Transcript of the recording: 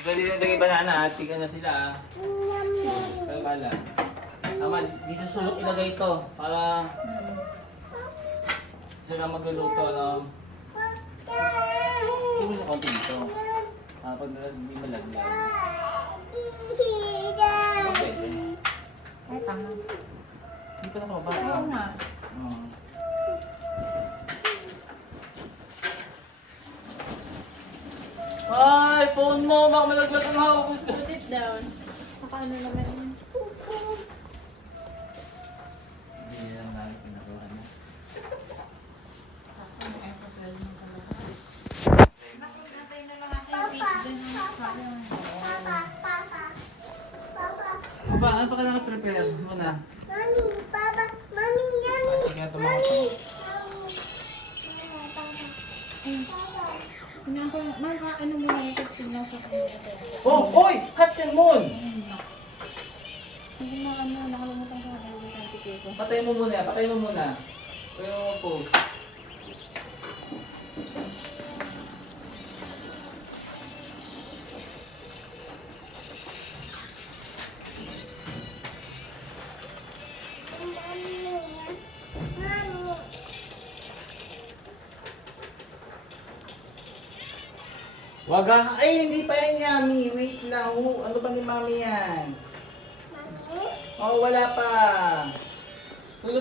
Pwede na lagay banana, tika na sila ah. Kaya pala. Tama, dito sulok ilagay ito para sila magluluto ano. Sige mo konti dito. Pag hindi malaglag. Pwede. Ay, tama. Hindi pa nakababa. Oo nga. Oo. Ay, phone mo! Baka malaglag ang hawak ko. Put it down. Saka ano naman yun. Hindi lang namin pinagawa mo. Nakikatay na lang natin yung cake dun. Sayang. Ba, ano pa ka naka-prepare? Muna. Mami, Papa, Mami, Yummy. Sige, tumakot. Ano mo na ito? Tingnan sa kanya. Oh! Oy! Hot yan, Moon! Hindi na ano, nakalimutan ko na yung tike ko. Patay mo muna, patay mo muna. Pwede mo po. Mami. Wag ka. Ay, hindi pa yan, Yummy. Wait lang. Ano ba ni Mami yan? Mami. Oh, wala pa.